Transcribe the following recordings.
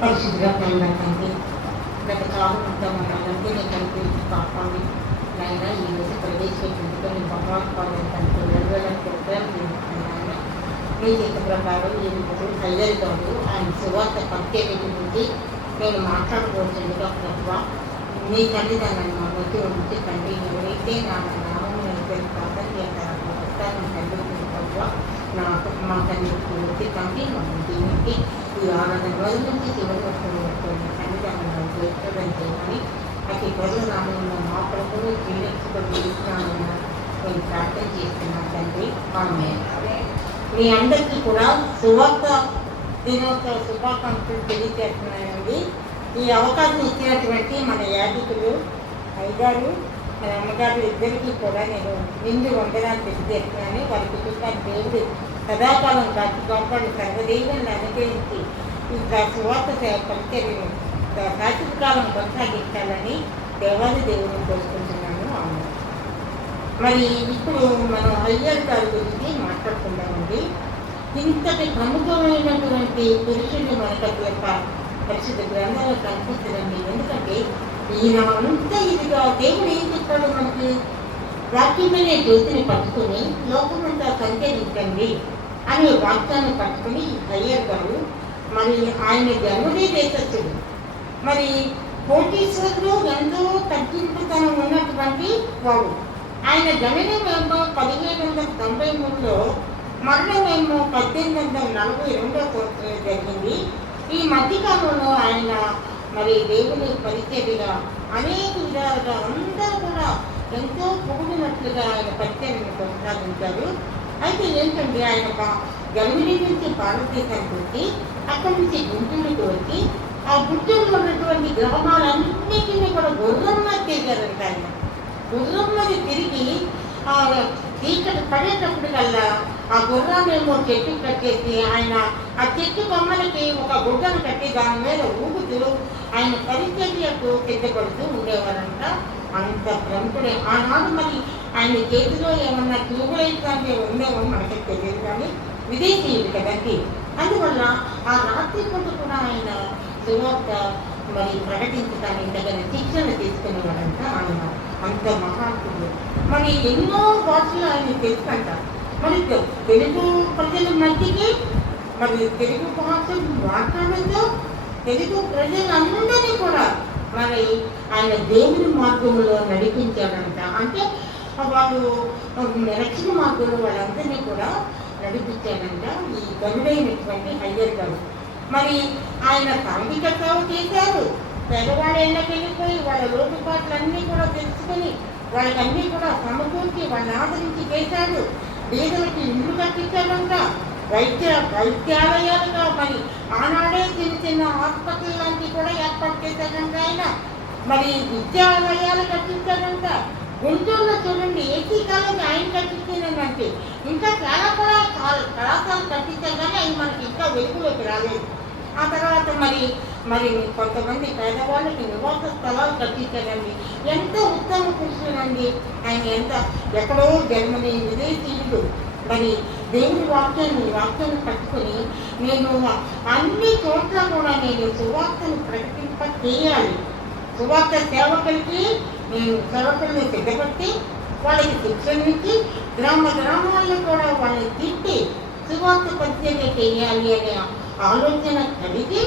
పరిశుద్ధిగా పొందండి. గత కాలం అంతా మమ్మల్ని నీ కనిపించి కాపాడి నాయన ఈరోజు ప్రవేశపెట్టిందుకు నీ భగవాన్ తండ్రి 2000 ప్రోగ్రాం చేస్తున్నాను. మీ చేత ప్రకారం ఈరోజు హైదర్ గారు ఆయన సువార్త ప్రత్యేకత నుంచి నేను మాట్లాడబోతుండగా ప్రభావ మీ తల్లిదండ్రులను మా మధ్య ఉంచి తండ్రి ఎవరైతే నా నామం ప్రార్థన చేస్తారో వస్తాను తండ్రి ప్రభావ నాకు మా తండ్రికి వచ్చి తండ్రి మమ్మల్ని దీనికి ఈ ఆరాధన రోజు నుంచి చివరి వరకు తల్లిదండ్రులను చేర్చడం చేయమని అతి త్వరలో నామంలో మా ప్రభుత్వం జీవించుకొని నేను ప్రార్థన చేస్తున్నాను తండ్రి. మీ అందరికీ కూడా సువార్త దినోత్సవ శుభాకాంక్షలు తెలియజేస్తున్నానండి. ఈ అవకాశం ఇచ్చినటువంటి మన యాజకులు అయ్యగారు మన అమ్మగారు ఇద్దరికీ కూడా నేను నిండు వందనాలు తెలియజేస్తున్నాను. వారి కుటుంబాన్ని దేవుడు సదాకాలం కాపాడి సర్వదేవుని అనుగ్రహించి ఈ సువార్త పరిచర్యను శాశ్వతకాలం కొనసాగించాలని దేవాది దేవుని కోరుకుంటున్నాను. మరి ఇప్పుడు మనం అయ్యర్ గారి గురించి మాట్లాడుకుందామండి. ఇంతటి ప్రముఖమైనటువంటి పురుషుడిని మనకు అసలు పరిశుద్ధ గ్రంథాలు కనిపిస్తుందండి. ఎందుకంటే ఈయన అంత ఇదిగా దేవుడు ఏం చెప్పాడు మనకి, వాక్యమనే జ్యోతిని పట్టుకుని లోకమంతా సంచరించండి అనే వాక్యాన్ని పట్టుకుని అయ్యర్ గారు మరి ఆయన జన్మదే దేశస్థుడు. మరి కోటీశ్వరులు ఎంతో తగ్గింపుతనం ఉన్నటువంటి వాడు. ఆయన జననమేమో 1793లో, మరణమేమో 1842 జరిగింది. ఈ మధ్యకాలంలో ఆయన మరి దేవుని పరిచర్యగా అనేక విధాలుగా అందరూ కూడా ఎంతో పొగిడినట్లుగా ఆయన పరిచర్యను కొనసాగించారు. అయితే ఏంటంటే ఆయన జర్మనీ నుంచి భారతదేశానికి వచ్చి అక్కడి నుంచి గుంటూరుకి వచ్చి ఆ గుంటూరులో ఉన్నటువంటి గ్రామాలన్నింటినీ కూడా గుర్రంగా తిరిగారంట. ఆయన గుర్రంలోకి తిరిగి చీకటి పడేటప్పుడు కల్లా ఆ గుర్రాన్నేమో చెట్టు కట్టేసి ఆయన ఆ చెట్టు కొమ్మలకి ఒక గుడ్డను కట్టి దాని మీద ఊగుతూ ఆయన పరిచర్యకు సిద్ధపడుతూ ఉండేవారంట. అంత ప్రముఖుడే. ఆనాడు మరి ఆయన చేతిలో ఏమన్నా ట్యూబ్లైట్ అంటే ఉండేవో మనకి తెలియదు, కానీ విదేశీయుడు కదండి. అందువల్ల ఆ రాత్రి పూట కూడా ఆయన సువార్త మరి ప్రకటించడానికి తగిన శిక్షణ తీసుకునేవాడంట. ఆయన అంత మహాత్ముడు. మరి ఎన్నో భాషలు ఆయన తెలుసంట. మరి తెలుగు ప్రజల మధ్యకి మరి తెలుగు భాష మాట్లాడంతో తెలుగు ప్రజలందరినీ కూడా మరి ఆయన దేవుని మార్గంలో నడిపించాడంట. అంటే వాళ్ళు రక్షణ మార్గంలో వాళ్ళందరినీ కూడా నడిపించాడంట ఈ గనుడైనటువంటి అయ్యర్ గారు. మరి ఆయన సాంఘిక సేవ చేశారు. పేదవాళ్ళ ఇళ్ళకి వెళ్ళిపోయి వాళ్ళ లోటుపాట్లన్నీ కూడా తెలుసుకొని వాళ్ళకన్నీ కూడా సమకూర్చి వాళ్ళని ఆదరించి చేశాడు. బీదలకి ఇల్లు కట్టించాడంట. వైద్యాలయాలుగా మరి ఆనాడే చిన్న చిన్న హాస్పిటల్ లాంటివి కూడా ఏర్పాటు చేశాడంట ఆయన. మరి విద్యాలయాలు కట్టించాడంట. గుంటూరులో చూడండి ఏసీ కాలేజ్ ఆయన కట్టించాడంటే ఇంకా చాలా కూడా కళాశాలలు కట్టించారు, కానీ అవి మనకి ఇంకా వెలుగులోకి రాలేదు. ఆ తర్వాత మరి మరి కొంతమంది పేదవాళ్ళకి నివాస స్థలాలు కట్టించారండి. ఎంతో ఉత్తమ పురుషులండి ఆయన. ఎక్కడో జర్మనీ విదేశీయుడు మరి దేవుని వాక్యాన్ని పట్టుకొని నేను అన్ని చోట్ల కూడా నేను సువార్తను ప్రకటింప చేయాలి. సువార్త సేవకులకి నేను సేవకుల్ని సిద్ధపట్టి వాళ్ళకి శిక్షణ ఇచ్చి గ్రామాల్లో కూడా వాళ్ళని తిట్టి సువార్త పరిచర్య చేయాలి అనే ఆలోచన కలిగి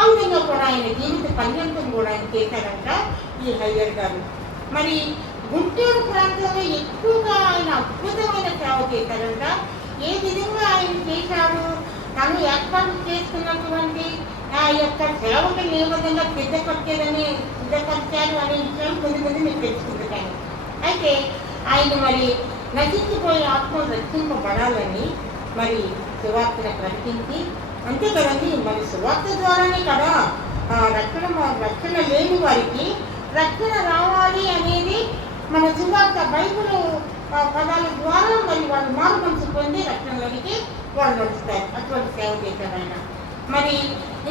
ఆ విధంగా కూడా ఆయన జీవిత పర్యంతం కూడా ఆయన చేశారంట ఈ అయ్యర్ గారు. మరి గుంటూరు ప్రాంతంలో ఎక్కువగా ఆయన అద్భుతమైన సేవ చేశారంట. ఏ విధంగా ఆయన చేశారు, తను ఏర్పాటు చేసుకున్నటువంటి ఆ యొక్క సేవకులు ఏ విధంగా సిద్ధపరిచారు అనే విషయం కొద్ది మీకు తెలుసుకుంటాను. అయితే ఆయన మరి నశించిపోయే ఆత్మలు రక్షింపబడాలని మరి సువార్తను ప్రకటించి, అంతే కదండి మరి సువార్త ద్వారానే కదా రక్షణ లేని వారికి రక్షణ రావాలి అనేది మన సువార్త బైబిల్ పదాల ద్వారా మరి వాళ్ళు మారు మనసు పొంది రక్షణలోనికి వాళ్ళు నడుస్తారు. అటువంటి సేవ చేశారు ఆయన. మరి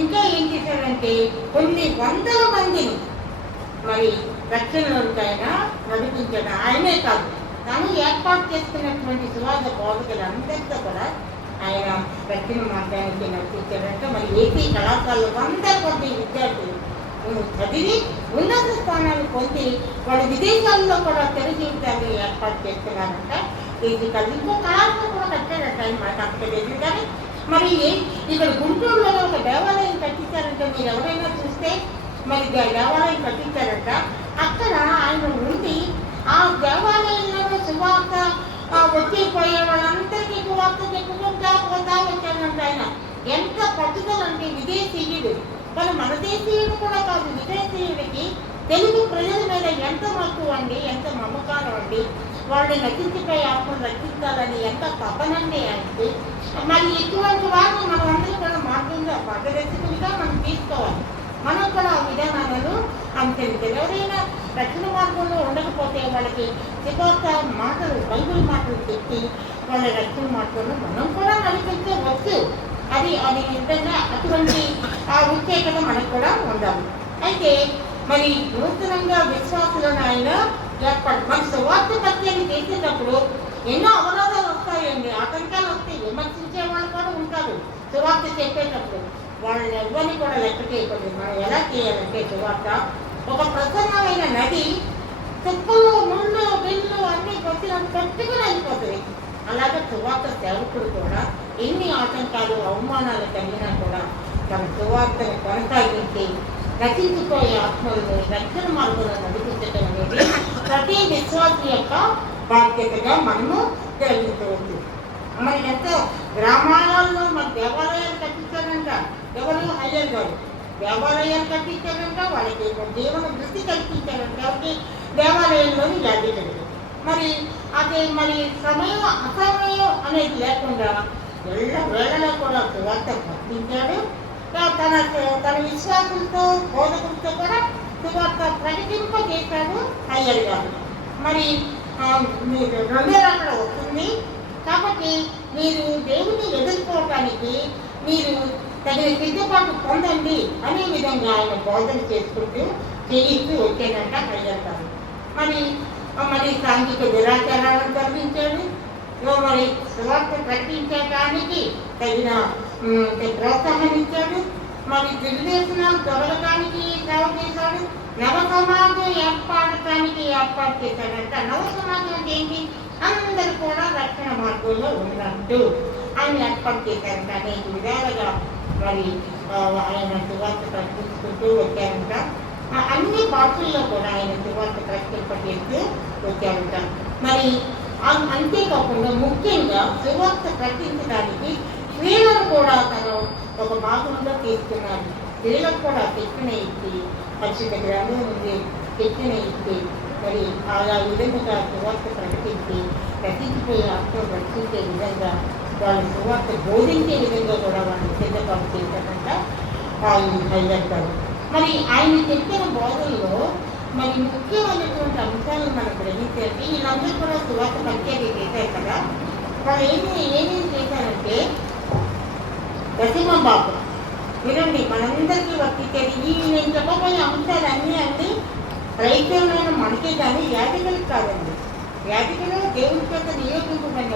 ఇంకా ఏం చేశారంటే కొన్ని వందల మందిని మరి రక్షణలోకి ఆయన నడిపించాడు. ఆయనే కాదు, తను ఏర్పాటు చేసుకున్నటువంటి సువార్త బోధకులందరితో కూడా ఆయన రక్షణ మార్గానికి నడిపించాడంటే మరి ఏపీ కళాశాలలో 100 కొద్ది విద్యార్థులు చదివి ఉన్నత స్థానాలు పొంది వాళ్ళు విదేశాల్లో కూడా తెలుగు జీవితాన్ని ఏర్పాటు చేస్తున్నారంట. ఇది కాదు, ఇంకో కళాశాల కూడా కట్టారట. మనకు అంత తెలియదు కానీ మరి ఇక్కడ గుంటూరులో ఒక దేవాలయం కట్టించారంటే మీరు ఎవరైనా చూస్తే మరి దేవాలయం కట్టించారంట. అక్కడ ఆయన ఉండి ఆ దేవాలయంలో సువార్త వచ్చిపోయే వాళ్ళందరికీ సువార్త చెప్పుకుంటా పోతా వచ్చాడంట. ఆయన ఎంత పట్టుదల అంటే విదేశీయుడు, కానీ మన దేశీయుడు కూడా కాదు, విదేశీయుడికి తెలుగు ప్రజల మీద ఎంత మక్కువ అండి, ఎంత మమకారం అండి, వాళ్ళని నటించిపోయి ఆత్మను రక్షించాలని ఎంత తపనండి ఆయనకి. మరి ఇటువంటి వారిని మనం అందరూ కూడా మార్గదర్శకులుగా మనం తీసుకోవాలి. మనం కూడా ఆ విధానాలను అనుసరించాలి. ఎవరైనా రక్షణ మార్గంలో ఉండకపోతే వాళ్ళకి సువార్త మాటలు, బైబిల్ మాటలు చెప్పి వాళ్ళ రక్షణ మార్గంలో మనం కూడా నడిపించవచ్చు. అది నిజంగా అటువంటి ఆ ఉత్తేకత మనకు కూడా ఉండాలి. అయితే మరి నూతనంగా విశ్వాసులను ఆయన ఏర్పడు మన సువార్త పరిచయం చేసేటప్పుడు ఎన్నో అవరోధాలు వస్తాయండి, ఆటంకాలు వస్తాయి. విమర్శించే వాళ్ళు కూడా ఉంటారు సువార్త చెప్పేటప్పుడు. వాళ్ళని ఎవరిని కూడా లెక్క చేయకూడదు. మనం ఎలా చేయాలంటే సువార్త ఒక ప్రసన్నమైన నది, తుప్పలు ముళ్ళు బిల్లు అన్నీ వచ్చిన పెట్టుకుని అయిపోతుంది. అలాగే సువార్త సేవకుడు కూడా ఎన్ని ఆటంకాలు అవమానాలు కలిగినా కూడా తన సువార్తను కొనసాగించి రచించిపోయే ఆత్మలను రక్షణ మార్గంలో నడిపించడం అనేది ప్రతి విశ్వాసి యొక్క బాధ్యతగా మనము గ్రహించవచ్చు. మరి ఎంతో గ్రామాలలో మరి దేవాలయాలు కట్టించారంట. ఎవరు? అయ్యర్ గారు దేవాలయాలు కట్టించారంట. వాళ్ళకి జీవన వృత్తి కల్పించారంట. కాబట్టి దేవాలయంలోని యాజకుడు మరి అదే మరి సమయం అసమయం అనేది లేకుండా వేళలో కూడా సువార్త ప్రకటించాడు. తన విశ్వాసులతో బోధకులతో కూడా సువార్త ప్రకటింపజేశాడు అయ్యర్ గారు. మరి మీరు 2 అక్కడ వస్తుంది కాబట్టి మీరు దేవుని ఎదుర్కోవటానికి మీరు తగిన సిద్ధపాటు పొందండి అనే విధంగా ఆయన బోధన చేసుకుంటూ చేయిస్తూ వచ్చాడంట అయ్యర్ గారు. మరి సాంఘిక దురాచారాలను తొలగించాడు. మరి సువార్త ప్రకటించడానికి తగిన ప్రోత్సాహం ఇచ్చాడు. మరి దుర్వ్యసనాలు తొలగడానికి సేవ చేశాడు. నవ సమాజం ఏర్పాటు చేశాడంట. నవ సమాజం అంటే ఏంటి? అందరూ కూడా రక్షణ మార్గంలో ఉన్నట్టు ఆయన ఏర్పాటు చేశారంట. అనేక విధాలుగా మరి ఆయన సువార్త ప్రకటించుకుంటూ వచ్చారంట. అన్ని భాషల్లో కూడా ఆయన సువార్త ప్రకటింపజేస్తూ వచ్చారంట. మరి అంతేకాకుండా ముఖ్యంగా సువార్త ప్రకటించడానికి స్త్రీలను కూడా తను ఒక భాగంలో తీసుకున్నాడు. స్త్రీలకు కూడా శిక్షణ ఇచ్చి పరిశుద్ధ గ్రంథం ఉంది శిక్షణ ఇచ్చి మరి ఆయా విధంగా సువార్త ప్రకటించి రచించిపోయే ఆత్మ రక్షించే విధంగా వాళ్ళు సువార్త బోధించే విధంగా కూడా వాళ్ళు సిద్ధపాటు చేశారంట ఆయన. మరి ఆయన చెప్పిన బోధనలో మరి ముఖ్యమైనటువంటి అంశాలను మనం గ్రహించేది వీళ్ళందరూ కూడా సువార్త పరిచయం చేశారు కదా. వాళ్ళు ఏమేమి చేశారంటే దశమ భాగం వినండి, మనందరికీ వర్తించేది. నేను చెప్పబోయే అంశాలు అన్నీ అండి క్రైస్తవులైన మనకే కానీ యాజకులకు కాదండి. యాజకులు దేవుని చేత నియోగింపబడిన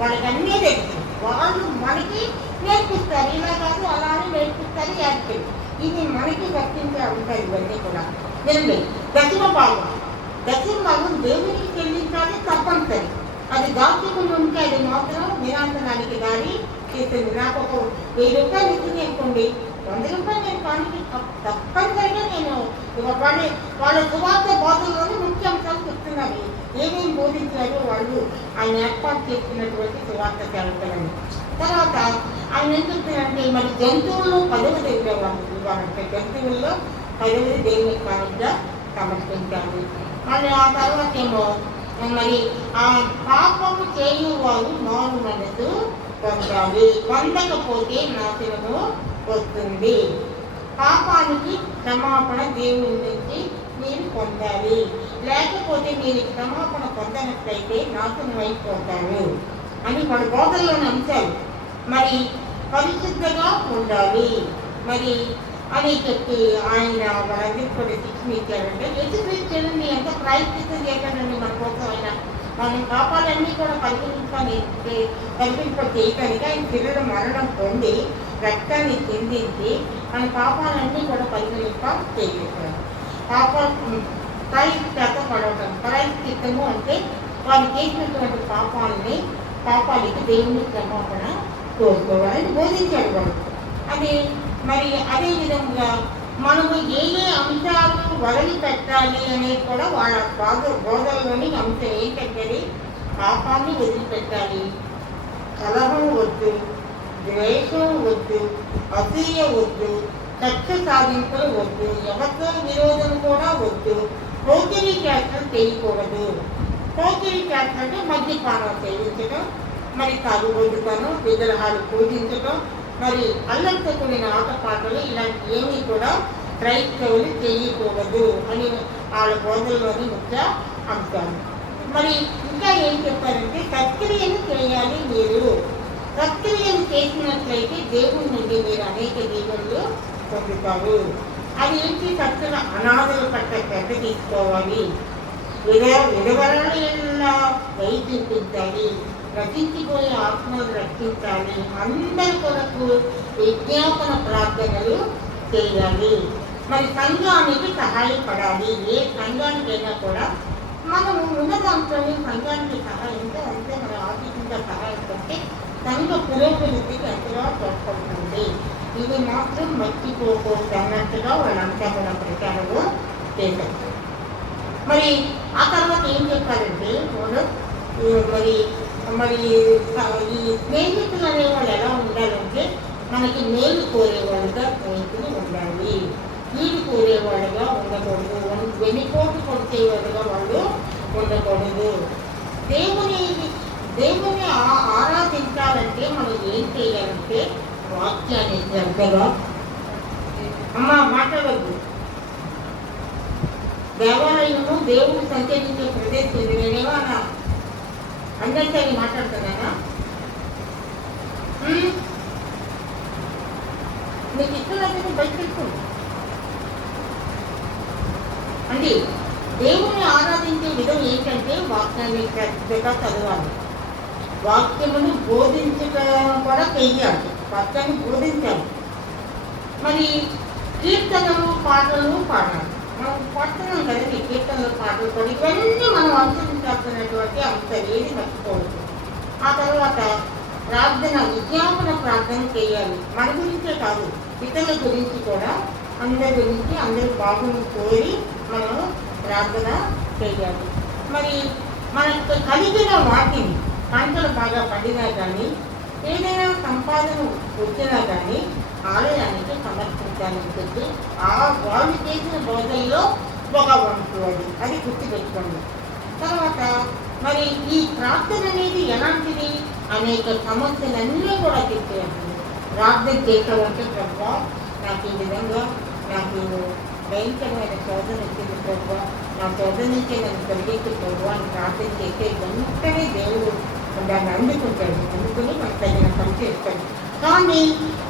వాళ్ళకి అన్నీ తెలుసు. వాళ్ళు మనకి నేర్పిస్తారు, ఇలా కాదు అలా అని నేర్పిస్తారు యాజకులు. ఇది మనకి వర్తించే అంశాలు ఇవన్నీ కూడా. వినండి, దశమ భాగం దేవునికి చెల్లించాలి తప్పనిసరి. అది దాచుకుని ఉంటే అది మాత్రం నిరాంతనానికి దారి చేస్తుంది. నాకు ఒక 1000 రూపాయలు ఇచ్చింది అనుకోండి, 100 రూపాయలు నేను కానీ తప్పనిసరిగా నేను వాళ్ళ సువార్త బోధనలోని ముఖ్య అంశాలు చెప్తున్నాను. ఏమేమి బోధించారో వాళ్ళు ఆయన ఏర్పాటు చేస్తున్నటువంటి సువార్త సేవకులని. తర్వాత ఆయన ఏం చెప్తున్నారంటే మరి జంతువుల్లో 10వ దేవుడు ఇవ్వాలంటే జంతువుల్లో 10వ దేవుని కానుకగా సమర్పించాలి. మళ్ళీ ఆ తర్వాత ఏమో మరి ఆ పాపము చేయువారు మారు మనసు పొందాలి, పొందకపోతే నాశనము వస్తుంది. పాపానికి క్షమాపణ దేవుని నుంచి మీరు పొందాలి, లేకపోతే మీరు క్షమాపణ పొందనట్లయితే నాశనం అయిపోతారు అని మన బోధనలోని అంశాలు. మరి పరిశుద్ధంగా ఉండాలి మరి అని చెప్పి ఆయన వాళ్ళందరికీ కూడా శిక్షణ ఇచ్చారంటే యేసుక్రీస్తు ఎంత ప్రాయశ్చిత్తం చేశాడండి మన కోసం. ఆయన మన పాపాలన్నీ కూడా పరిగణింప చేయటానికి ఆయన పిల్లల మరణం పొంది రక్తాన్ని చెందించి మన పాపాలన్నీ కూడా పరిగణింప చేయగలుగుతారు. ప్రాయశ్చిత్తపడటం, ప్రాయశ్చిత్తము అంటే వాళ్ళు చేసినటువంటి పాపాలకి దేవుని క్షమాపణ కోరుకోవాలని బోధించాడు వాళ్ళు. అది మరి అదేవిధంగా మనము ఏ అంశాలు వదిలిపెట్టాలి అనేది కూడా వాళ్ళ బోధనలోని అంశం ఏంటంటే పాపాన్ని వదిలిపెట్టాలి, కలహం వద్దు, ద్వేషం వద్దు, అసూయ వద్దు, కక్ష సాధింపులు వద్దు, ఎవరితో విరోధం కూడా వద్దు, పోకిరీ చేష్టలు చేయకూడదు. పోకిరీ చేష్టలు అంటే మద్యపానం సేవించడం, మరి తాగుబోతుతనం, విగ్రహాలు పూజించడం, మరి అల్లరితో కూడిన ఆటపాటలు ఇలాంటి ఏమీ కూడా క్రైస్తవులు చేయకూడదు అని వాళ్ళ బోధనలోని ముఖ్య అంశాలు. మరి ఇంకా ఏం చెప్పారంటే సత్క్రియలు చేయాలి. మీరు సత్క్రియలు చేసినట్లయితే దేవుని నుండి మీరు అనేక దీవెనలు పొందుతారు. అది ఏంటి? సత్తుల అనాథల పట్ల శ్రద్ధ తీసుకోవాలి, విధవరాల దయ చూపించాలి, రచించిపోయే ఆత్మలు రక్షించాలి, అందరి కొరకు విజ్ఞాపన ప్రార్థనలు చేయాలి. మరి సంఘానికి సహాయపడాలి. ఏ సంఘానికైనా కూడా మనము ఉన్న దాంట్లోనే సంఘానికి సహాయంతో అంటే మన ఆర్థికంగా సహాయపడితే సంఘ పురోభివృద్ధికి ఎంతగా తోడ్పడుతుంది. ఇది మాత్రం మర్చిపోకూడదు అన్నట్టుగా వాళ్ళంతా కూడా ప్రచారంలో చేశారు. మరి ఆ తర్వాత ఏం చెప్పారంటే వాళ్ళు మరి మరి ఈ స్నేహితులు అనేవాళ్ళు ఎలా ఉండాలంటే మనకి మేలు కోరేవాళ్ళుగా స్నేహితులు ఉండాలి, వీలు కోరేవాళ్ళుగా ఉండకూడదు, వెనుకోటు కొట్టేవాళ్ళుగా వాళ్ళు ఉండకూడదు. దేవుని ఆరాధించాలంటే మనం ఏం చేయాలంటే వాక్యాన్ని శ్రద్ధగా మాట్లాడద్దు. దేవాలయము దేవుడు సంచరించే ప్రదేశం నేనేమో అన్నా అందరికీ అది మాట్లాడుతున్నానా? మీకు ఇష్టం బయట పెట్టుకోండి అండి. దేవుని ఆరాధించే విధం ఏంటంటే వాక్యాన్ని శ్రద్ధగా చదవాలి, వాక్యమును బోధించడం కూడా చెయ్యాలి, వాక్యాన్ని బోధించాలి. మరి కీర్తనలు పాటలు పాడాలి. మనం పడుతున్నాం కదండి, కీర్తనలు పాటలు కూడా ఇవన్నీ మనం అనుసరించాల్సినటువంటి అంశాలు ఏది మర్చిపోవచ్చు. ఆ తర్వాత ప్రార్థన, విజ్ఞాపన ప్రార్థన చేయాలి. మన గురించే కాదు, ఇతరుల గురించి కూడా, అందరి గురించి అందరి బాగుని కోరి మనం ప్రార్థన చేయాలి. మరి మనకు కలిగిన వాటిని పంటలు బాగా పండినా కానీ ఏదైనా సంపాదన వచ్చినా కానీ ఆలయానికి సమర్పించాలని చెప్పి వాళ్ళు చేసిన బోధనలో ఒక వంతు అది గుర్తుపెట్టుకోండి. తర్వాత మరి ఈ ప్రార్థన అనేది ఎలాంటిది? అనేక సమస్యలన్నీ కూడా తెచ్చేయాలి. ప్రార్థన చేసేవంటే ప్రభావ నాకు ఈ విధంగా నాకు భయంకరమైన శోధన వచ్చింది ప్రభావ, నా శోధన నుంచే నన్ను కలిగించే ప్రభావ అని ప్రార్థన చేసే వెంటనే దేవుడు దాన్ని అందుకుంటాడు, అందుకుని మనకు తగిన పని చేస్తాడు. కానీ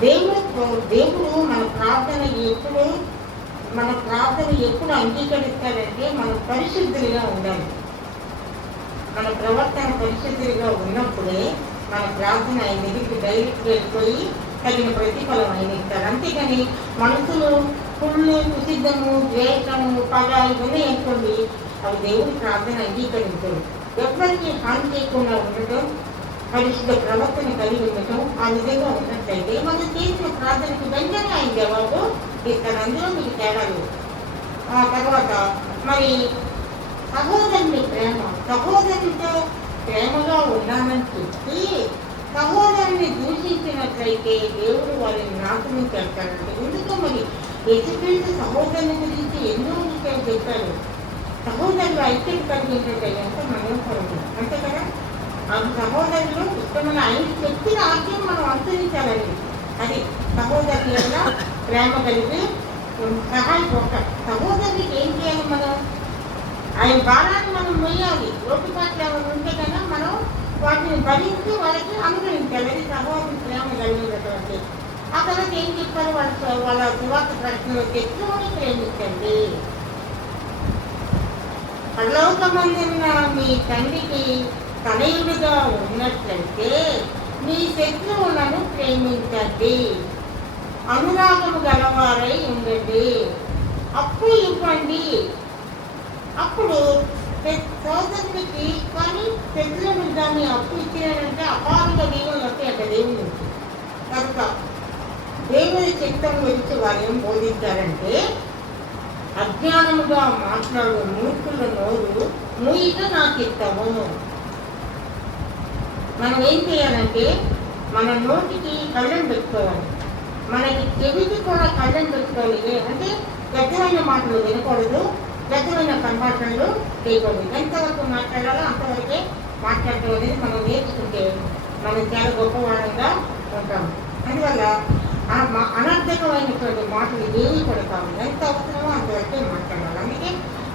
దేవుడు మన ప్రార్థన ఎప్పుడు అంగీకరిస్తాడంటే మనం పరిశుద్ధులుగా ఉండాలి. మన ప్రవర్తన పరిశుద్ధులుగా ఉన్నప్పుడే మన ప్రార్థన ఆయన దగ్గరికి డైరెక్ట్ వెళ్ళిపోయి తగిన ప్రతిఫలం ఆయన ఇస్తారు. అంతేగాని మనసులో కుళ్ళు, కుసిద్ధము, ద్వేషము, పగ ఇవన్నీ అనుకోండి, అవి దేవుడి ప్రార్థన అంగీకరించడు. ఎవరికి హాని చేయకుండా ఉండటం, పరిశుద్ధ ప్రవర్తన కలిగి ఉండటం, ఆ విధంగా ఉన్నట్లయితే మనం చేసిన ప్రార్థనకు వెంటనే ఆయన జవాబు ఇస్తారు. అందులో మీకు తేడాలు. ఆ తర్వాత మరి సహోదరుని ప్రేమ, సహోదరునితో ప్రేమగా ఉన్నామని చెప్పి సహోదరుని దూషించినట్లయితే దేవుడు వారిని నాశనం చేస్తాడంటే. ఎందుకో మరి యేసుక్రీస్తు సహోదరుని గురించి ఎన్నో విషయాలు చెప్పాడు. సహోదరులు ఐక్యత కలిగించే ఎంత మనోహరం అంతే కదా. ఆ సహోదరులు ఇష్టమైన ఆయన చెప్పిన ఆజ్ఞను మనం అనుసరించాలండి. అది సహోదరుల వల్ల ప్రేమ కలిగి సహాయపడతాం. సహోదరునికి ఏం చేయాలి? మనం ఆయన భారాన్ని మనం మొయ్యాలి. లోటుపాట్లు ఏమైనా ఉంటే కన్నా మనం వాటిని భరించి వాళ్ళకి అనుగ్రహించాలి. అది సహోదరుని ప్రేమ కలిగినటువంటి. ఆ తర్వాత ఏం చెప్పారు? వాళ్ళ సువార్త ప్రశ్నలో తెచ్చుకొని ప్రేమించండి. పరలోకమందున్న మీ తండ్రికి తనయుడుగా ఉన్నట్లయితే మీ శత్రువులను ప్రేమించండి, అనురాగము గలవారై ఉండండి, అప్పు ఇవ్వండి. అప్పుడు సోదరుడికి కానీ శత్రువులు దాన్ని అప్పు ఇచ్చినారంటే అపారంగా దేవుళ్ళకి అక్కడ దేవుడు కనుక దేవుని చిత్తం గురించి వారు ఏం బోధించారంటే, అజ్ఞానముగా మాట్లాడు మూర్ఖుల నోరు మూయిక నాకు ఇస్తాము. మనం ఏం చేయాలంటే మన నోటికి కళ్ళం పెట్టుకోవాలి, మనకి చెవికి కూడా కళ్ళం పెట్టుకోవాలి. అంటే గద్దమైన మాటలు వినకూడదు, గద్దమైన సంభాషణలు చేయకూడదు. ఎంతవరకు మాట్లాడాలో అంతవరకే మాట్లాడటం అనేది మనం నేర్చుకుంటే మనం చాలా గొప్పవాళ్ళంగా ఉంటాం. అందువల్ల అనర్థకమైనటువంటి మాటలు ఏవి కూడా కాదు, ఎంత అవసరమో అంతవరకే మాట్లాడాలి. అందుకే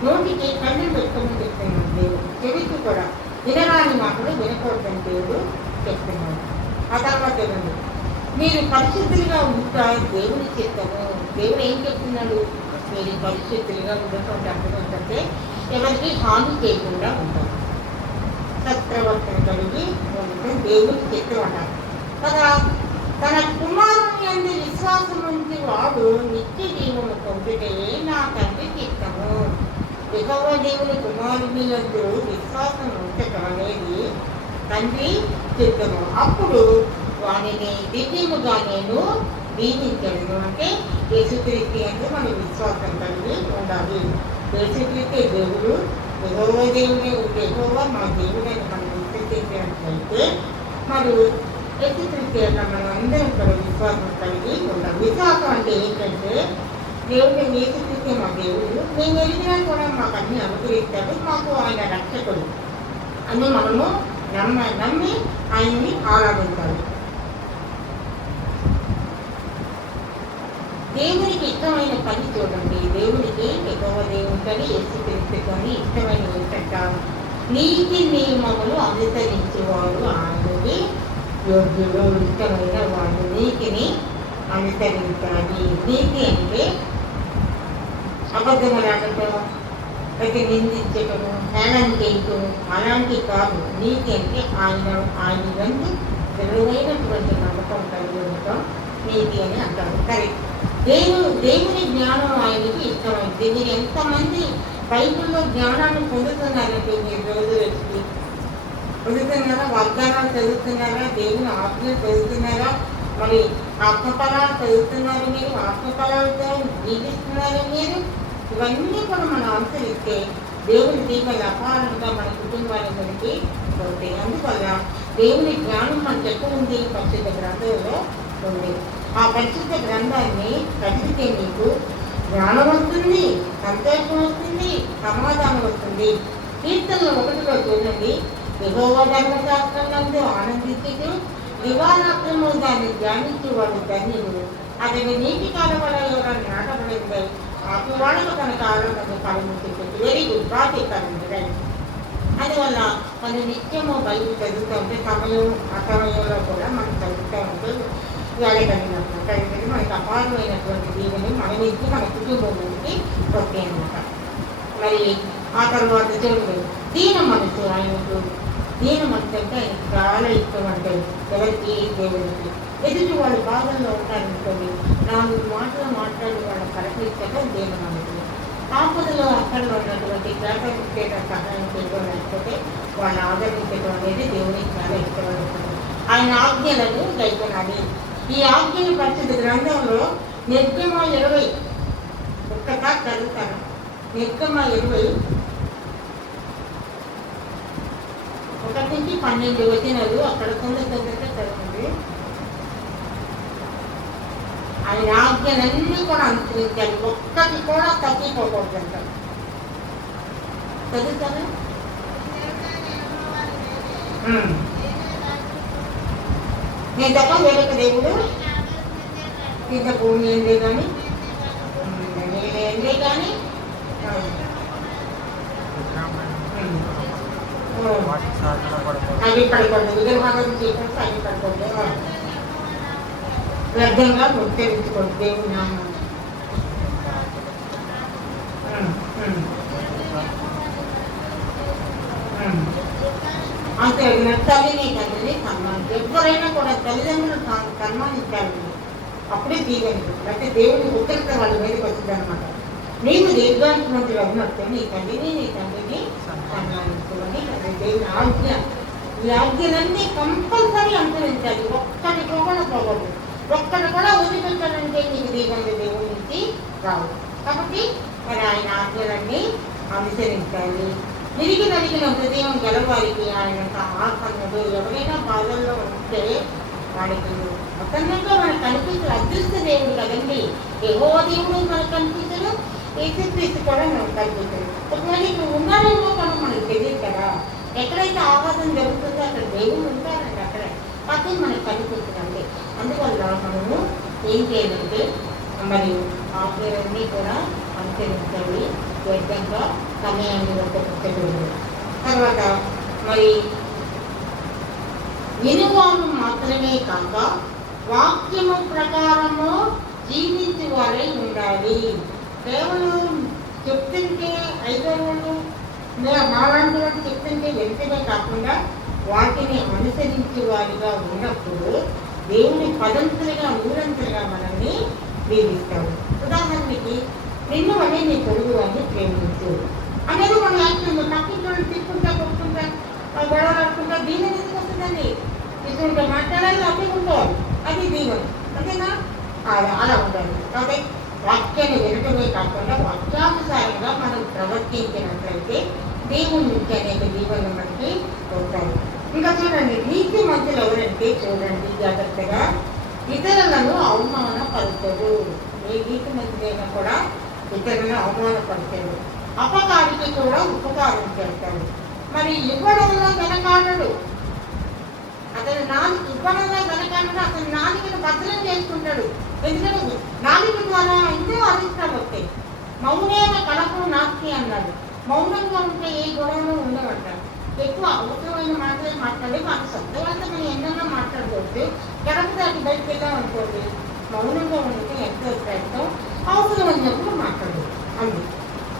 నోటికి కళ్ళం పెట్టుకోమని చెప్తున్నాడు దేవుడు, చెవికి కూడా వినరాని మాటలు వినకూడదని దేవుడు చెప్తున్నాడు. ఆ తర్వాత ఏమండి, మీరు పరిశుద్ధులుగా ఉంటారు దేవుని చిత్తము. దేవుడు ఏం చెప్తున్నాడు, మీరు పరిశుద్ధులుగా ఉండటం అంటే ఎవరికి హాని చేయకుండా ఉంటారు, సత్ప్రవర్తన కలిగి ఉండటం దేవుని చిత్తం అంటారు కదా. తన కుమారుని అందు విశ్వాసం ఉంచి వాడు నిత్య జీవము పొందుటే నా తండ్రి చిత్తము. యెహోవా దేవుని కుమారుని అందు విశ్వాసం ఉంచటం అనేది తండ్రి చిత్తము. అప్పుడు వానిని దివ్యముగా నేను దీవించను. అంటే యేసుక్రీస్తు అంటే మనం విశ్వాసం కలిగి ఉండాలి. యేసుక్రీస్తే దేవుడు, యెహోవా దేవుడే, యెహోవా మా దేవుడని మనం విశ్వసించినట్లయితే మరి యేసుక్రీస్తు మనం అందరం కూడా విశ్వాసం కలిగి ఉండాలి. విశ్వాసం అంటే ఏంటంటే దేవుడు యేసుక్రీస్తే మా దేవుడు, మేము ఎదిగినా కూడా మాకు అన్ని అనుగ్రహిస్తాడు, మాకు ఆయన రక్షకుడు అని మనము నమ్మి ఆయన్ని ఆరాధించాలి. దేవునికి ఇష్టమైన పని చూడండి. దేవునికి ఎక్కువ దేవుడిని యేసుక్రీస్తుని ఇష్టమైన ఏంటంట, నీతి నియమములు అనుసరించేవాడు ఆయనకి యోగ్యుడు. ఇష్టమైన వాడు నీతిని అనుసరించాలి. నీతి అంటే అబద్ధములు ఆడటం, ప్రతి నిందించటము, హేళన చేయటం అలాంటి కాదు. నీతి అంటే ఆయన వంటి దృఢమైనటువంటి నమ్మకం కలిగి ఉండటం నీతి అని అంటారు. సరే, దేవుని జ్ఞానం ఆయనకి ఇష్టమైంది. మీరు ఎంతమంది బైబిల్లో జ్ఞానాన్ని పొందుతున్నారంటే మీరు రోజు వచ్చి పొందుతున్నారా? వాగ్దానాలు చదువుతున్నారా? దేవుని ఆజ్ఞలు చదువుతున్నారా? మరి ఆత్మఫలాలు చదువుతున్నారు మీరు, ఆత్మఫలాలతో జీవిస్తున్నారు మీరు. ఇవన్నీ కూడా మనం అనుసరిస్తే దేవుని దీపాలు అపారంగా మన కుటుంబాల గురించి పోతాయి. అందువల్ల దేవుని జ్ఞానం మనకు ఎక్కువ ఉంది, పరిశుద్ధ గ్రంథంలో ఉంది. ఆ పరిశుద్ధ గ్రంథాన్ని చదివితే మీకు జ్ఞానం వస్తుంది, సంతోషం వస్తుంది, సమాధానం వస్తుంది. కీర్తనలు 1లో చూడండి, యెహోవా ధర్మశాస్త్రం నందు ఆనందించుతూ దివారాత్రము దాన్ని ధ్యానించు వాడు ధన్యుడు. అతని నీటి కాలవల ఎవరైనా నాటబడింది, ఆకువాడకు తన కాలంలో ఫలముచ్చేది. వెరీ గుడ్, బాగా చెప్పారు. అందువల్ల మనం నిత్యము బైబిల్ చదువుతూ ఉంటే సమయం అసమయంలో కూడా మనం చదువుతూ ఉంటే కలిగినప్పుడు మనకి అపారమైనటువంటి దీవెని మన నుంచి మన కుటుంబం నుంచి వస్తాయి అన్నమాట. మరి ఆ తర్వాత చూడండి, దీన మనసు ఆయనకు, దీన మనసు అంటే ఆయనకు చాలా ఇష్టం. అంటే ఎవరికి? దేవుడికి. ఎదుటి వాళ్ళు భాగంలో ఉంటారనుకోండి, 4 మాటలు మాట్లాడి వాళ్ళ కరపించడం దీన మనసు. ఆపదలో అక్కడ ఉన్నటువంటి కేటాయించేట సహాయం చేయడం, లేకపోతే వాళ్ళని ఆదరించడం అనేది దేవునికి చాలా ఇష్టపడుతుంది. ఆయన ఆజ్ఞలను గైకొనాలి. ఈ ఆజ్ఞల పరిశుద్ధ గ్రంథంలో నిర్గమ 20 ఒక్కసారి చదువుతాను. నిర్గమ 20 1 నుంచి 12 వచనాలు అక్కడ తొందరగా చదువుతుంది. ఆయన ఆజ్ఞలన్నీ కూడా అనుసరించాలి, ఒక్కటి కూడా తప్పిపోకూడదు అంటారు. చదువుతాను. నేను తప్ప వేరొక దేవుడు కింద భూమి ఏందే కానీ నేనేందే కానీ అవి పడకూడదు, విగ్రహాలను చేయకుండా అవి పడకూడదు, వ్యర్థంగా ఉచ్చరించుకోండి దేవుని నామం. అంతే తల్లిని తండ్రిని సన్మానించాలి. ఎవరైనా కూడా తల్లిదండ్రులు సన్మానించాలి, అప్పుడే దీవెనలు. అంటే దేవుని ఉత్తరిత వాళ్ళ మీదకి వచ్చింది అనమాట. నీవు దీర్ఘాంతమంతులు అన్నట్టు నీ తండ్రిని సన్మానించుకోవాలి. అది దేవుని ఆజ్ఞ. ఈ ఆజ్ఞలన్నీ కంపల్సరీ అనుసరించాలి. ఒక్కటి కూడా పోవద్దు, ఒక్కటి కూడా వదిలిపెట్టాలంటే నీకు దీవెనలు దేవుడి నుంచి రావు. కాబట్టి మరి ఆయన ఆజ్ఞలన్నీ అనుసరించాలి. విరిగి నలిగిన హృదయం గలవారికి ఆయన ఆసన్నుడు. ఎవరైనా బాధల్లో ఉంటే వాడికి ప్రసన్నంగా మనకు కనిపించదు. అదృష్ట దేవుడు కదండి. యెహోవా దేవుడు మనకు కనిపించడు, యేసుక్రీస్తు కూడా మనకు కనిపించడు. ఒకవేళ ఇక్కడ ఉన్నారేమో కానీ మనకు తెలియదు కదా. ఎక్కడైతే ఆవాదం జరుగుతుందో అక్కడ దేవుడు ఉంటారండి, అక్కడ పక్కన మనకు కనిపిస్తుందండి. అందువల్ల మనము ఏం చేయాలంటే మరి ఆజ్ఞలన్నీ కూడా అనుసరించాలి. వ్యర్థంగా సమయాన్ని ఒక్కొక్కరు. తర్వాత మరి వినువారు మాత్రమే కాక వాక్యము ప్రకారము జీవించే వారై ఉండాలి. కేవలం చెప్తుంటే 5 రోజులు మాలాంటి వాటి చెప్తుంటే వెంటనే కాకుండా వాటిని అనుసరించే వారిగా ఉన్నప్పుడు దేవుని పదంతులుగా నూరంతులుగా మనల్ని దీవిస్తాడు. ఉదాహరణకి నిన్ను అనే నీ పొరుగు అని ప్రేమించు అనేది మన యాక్షన్. పక్కింటి తీసుకుంటా కొట్టుకుంటా గొడవలాడుకుంటా దీవెన ఎందుకు వస్తుందండి? తీసుకుంటే మాట్లాడాలి, అదే ఉండాలి, అది దీవెన. అంతేనా? అలా ఉండాలి. కాబట్టి వాక్యాన్ని వినటమే కాకుండా వాక్యానుసారంగా మనం ప్రవర్తించినట్లయితే దేవుని నుంచి అనేక దీవెనలు మనకి వస్తాయి. ఇంకా చూడండి, నీతి మంతులు ఎవరంటే చూడండి జాగ్రత్తగా, ఇతరులను అవమానపరచదు. ఏ నీతి మంతులైనా కూడా ఇతరులను అవమానపరచడు, అపకారికి కూడా ఉపకారం చేస్తాడు. మరి ఇవ్వడంలో వెనకాడడు. అతను ఇవ్వడంలో వెనకాడడు. అతను నాలుకను భద్రం చేసుకుంటాడు. ఎందుకంటే నాలుక ద్వారా ఎన్నో అరిష్టాలు వస్తాయి. మౌనమైన కడప నాస్తి అన్నాడు. మౌనంగా ఉంటే ఏ గొడవలు ఉండవంటారు. ఎక్కువ అవసరమైన మాటలే మాట్లాడి మాకు సొంతవంతా మనం ఎన్నో మాట్లాడుకోవచ్చు. గడప దాటి బయటకు వెళ్ళాం అనుకోండి, మౌనంగా ఉంటే ఎంతో ప్రయత్నం, అవసరమైనప్పుడు మాట్లాడు అంది.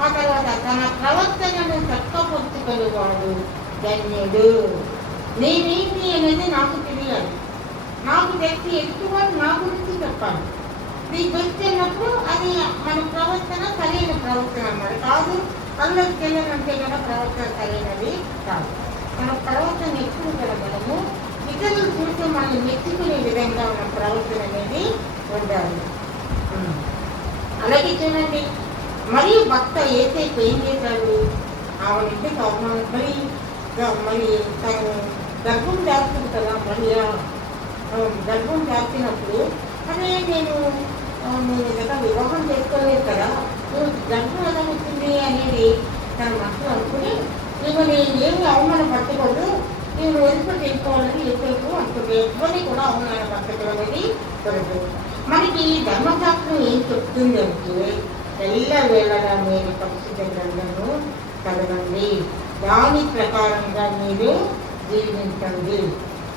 ఆ తర్వాత తన ప్రవర్తనను చక్కపరుచుకునేవాడు ధన్యుడు. నేనేంటి అనేది నాకు తెలియాలి, నాకు తెలిసి ఎదుటివాడు నా గురించి చెప్పాలి. నీకు తెలిసినప్పుడు అది మన ప్రవర్తన సరైన ప్రవర్తన అన్నమాట కాదు. అందరికి తెలియనంటే కదా ప్రవర్తన సరైనది కాదు. మన ప్రవర్తన ఎప్పుడు కూడా మనము ఇతరులు చూసి మనం మెచ్చుకునే విధంగా మన ప్రవర్తన అనేది ఉండాలి. అలాగే చూడండి, మరి భక్త ఏసైపు ఏం చేశాడు? ఆవిడంటే అవమానం. మరి తను గర్భం దాచుతుంది కదా, మరి గర్భం దాచినప్పుడు అదే నేను కదా వివాహం చేసుకోలేదు కదా, గర్భం ఎలా వచ్చింది అనేది తన మనసులో అనుకుని ఈమెని ఏమి అవమానపరచకూడదు, నేను వదిలిపెట్టి వెళ్ళిపోవాలని ఏసైపు అనుకుంటే ఎవరిని కూడా అవమానపరచడం అనేది దొరకదు. మనకి ధర్మశాస్త్రం ఏం చెప్తుంది అంటే ఎల్ల వేళలా మీరు పరిశుద్ధ గ్రంథము చదవండి, దాని ప్రకారంగా మీరు జీవించండి.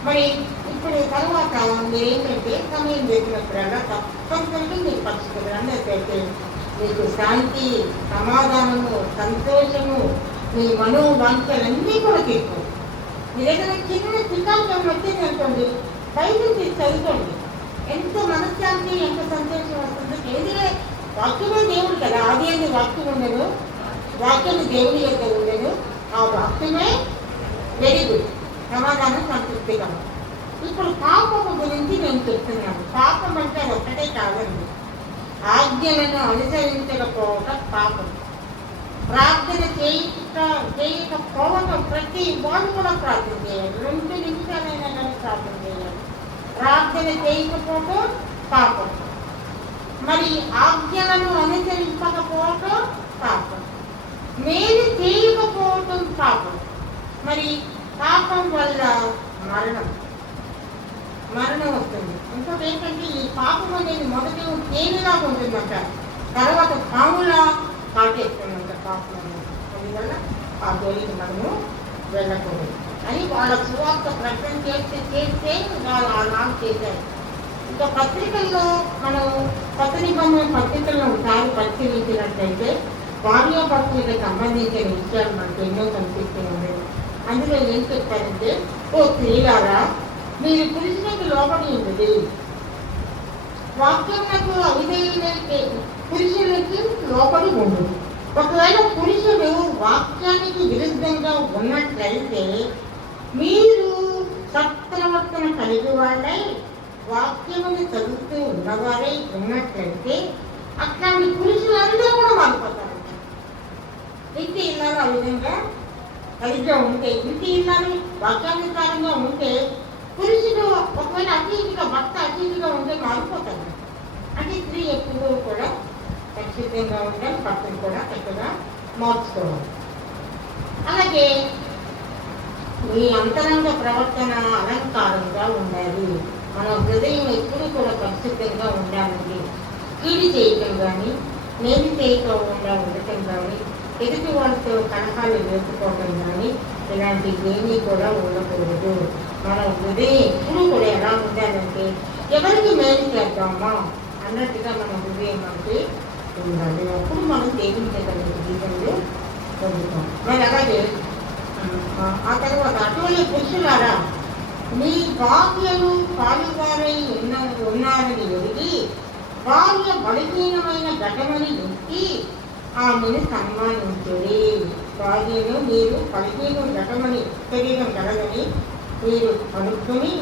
మరి ఇప్పుడు తర్వాత మీరు ఏంటంటే సమయం చేసినప్పుడల్లా తప్పనిసరిగా మీరు పరిశుద్ధ గ్రంథం అయితే మీకు శాంతి, సమాధానము, సంతోషము, మీ మనోవాంఛలన్నీ కూడా తీసుకోండి. మీరు ఏదైనా చిన్న చికాకు వచ్చింది అనుకోండి, బయట చదువుకోండి. ఎంత మనశ్శాంతి, ఎంత సంతోషం వస్తుందో. ఏదిలే వాక్యమే దేవుడు కదా, ఆది అని వాక్యం ఉండదు, వాక్యం దేవుని యొక్క ఉండదు. ఆ వాక్యమే వెరీ గుడ్, సమాధానం, సంతృప్తిగా. ఇప్పుడు పాపము గురించి నేను చెప్తున్నాను. పాపం అంటే అది ఒక్కటే కాదండి. ఆజ్ఞలను అనుసరించకపోవటం పాపం. ప్రార్థన చేయకపోవటం, ప్రతి వాడు కూడా ప్రార్థన చేయాలి. 2 నిమిషాలైనా కానీ ప్రార్థన చేయాలి. ప్రార్థన చేయకపోవటం పాపం. మరి ఆజ్ఞలను అనుసరించకపోవటం పాపం. మేలు చేయకపోవటం పాపం. మరి పాపం వల్ల మరణం వస్తుంది. ఇంకోటి ఏంటంటే ఈ పాపం అనేది మొదటి తేలిలాగా ఉంటుందంట, తర్వాత పాములా కాటేస్తుందంట పాపం అనేది. అందువల్ల ఆ జోలికి మనము వెళ్ళకూడదు అని వాళ్ళ సువార్త ప్రకటన చేస్తే వాళ్ళు ఆనాడు చేశారు. ఇంకా పత్రికల్లో మనం కొత్త నిబంధన పత్రికల్లో ఒకసారి పరిశీలించినట్లయితే భార్యాభర్తలకు సంబంధించిన విషయాలు మనకు ఎన్నో కనిపిస్తూ ఉండేవి. అందులో ఏం చెప్పారంటే, ఓ స్త్రీలారా, మీరు పురుషునికి లోపడి ఉన్నది, వాక్యములకు అవిధేయులైతే పురుషులకి లోపడి ఉండదు. ఒకవేళ పురుషుడు వాక్యానికి విరుద్ధంగా ఉన్నట్లయితే మీరు సత్ప్రవర్తన కలిగి వాళ్ళై వాక్యమును చదువుతూ ఉన్నవారై ఉన్నట్లయితే అట్లాంటి పురుషులందరూ కూడా మారిపోతారు. ఇంటి ఇల్లాలు ఆ విధంగా కలిగిగా ఉంటే, ఇంటి ఇల్లాలు వాక్యానుసారంగా ఉంటే పురుషుడు ఒకవేళ అతీతిగా భర్త అతీతిగా ఉంటే మారిపోతాడు. అంటే స్త్రీ ఎప్పుడూ కూడా ఖచ్చితంగా ఉండాలి, భర్తను కూడా చక్కగా మార్చుకోవాలి. అలాగే మీ అంతరంగ ప్రవర్తన అలంకారంగా ఉండాలి. మన హృదయం ఎప్పుడూ కూడా పరిశుద్ధంగా ఉండాలండి. కీడి చేయటం కానీ, నేమి చేయకుండా ఉండటం కానీ, ఎదుటి వాళ్ళతో కలహాలు వేసుకోవటం కానీ ఇలాంటి ఏమీ కూడా ఉండకూడదు. మన హృదయం ఎప్పుడు కూడా ఎలా ఉండాలంటే ఎవరికి మేలు చేద్దామా అన్నట్టుగా మన హృదయం మనకి ఉండాలి. అప్పుడు మనం దేవుని దగ్గర జీవితంలో పొందుతాం. మరి అలాగే ఆ తర్వాత అటువంటి పురుషులారా, మీ భార్యలు పాలువారై ఉన్నారని ఎరిగి భార్య బలహీనమైన ఘటమని ఎత్తి ఆమెను సన్మానించుడి. భార్యను మీరు బలహీన ఘటమని శరీరం కలదని మీరు కనుక్కొని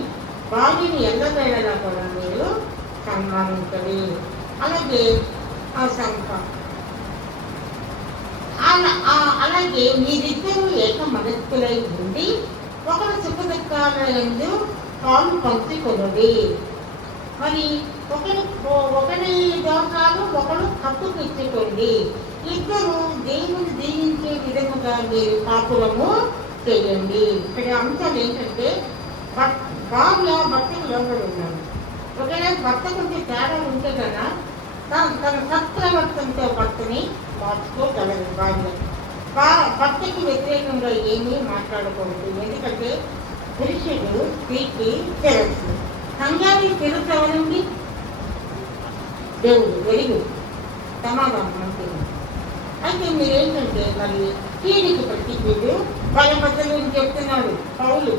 భార్యని ఎల్లవేళలా కూడా మీరు సన్మానించండి. అలాగే అలాగే మీరిద్దరూ ఏక మనస్కులై ఉండి ఒకరు సుఖదుఖాలందు పాలు పంచుకొనుడి. మరి ఒకరి దోషాలు ఒకరు కప్పుకిచ్చుకోండి. ఇద్దరు దేవుని దీవించే విధముగా మీరు కాపురము చేయండి. ఇక్కడ అంశాలు ఏంటంటే భార్య భర్తకు లోపడి ఉన్నారు. ఒకవేళ భర్త కొంచెం తేడా ఉంటే కదా తన సత్ప్రవర్తనతో భర్తని మార్చుకోగలరు. భార్య భర్తకి వ్యతిరేకంగా ఏమీ మాట్లాడకూడదు. ఎందుకంటే పురుషుడు స్త్రీకి తెలుసు. సంఘానికి తెలుసు ఎవరండి? దేవుడు, వెలుగు, సమాధానం అంటే. అయితే మీరేంటంటే మరి కీడుకి ప్రతి కీడు బలబద్దలు చెప్తున్నాడు పౌలు.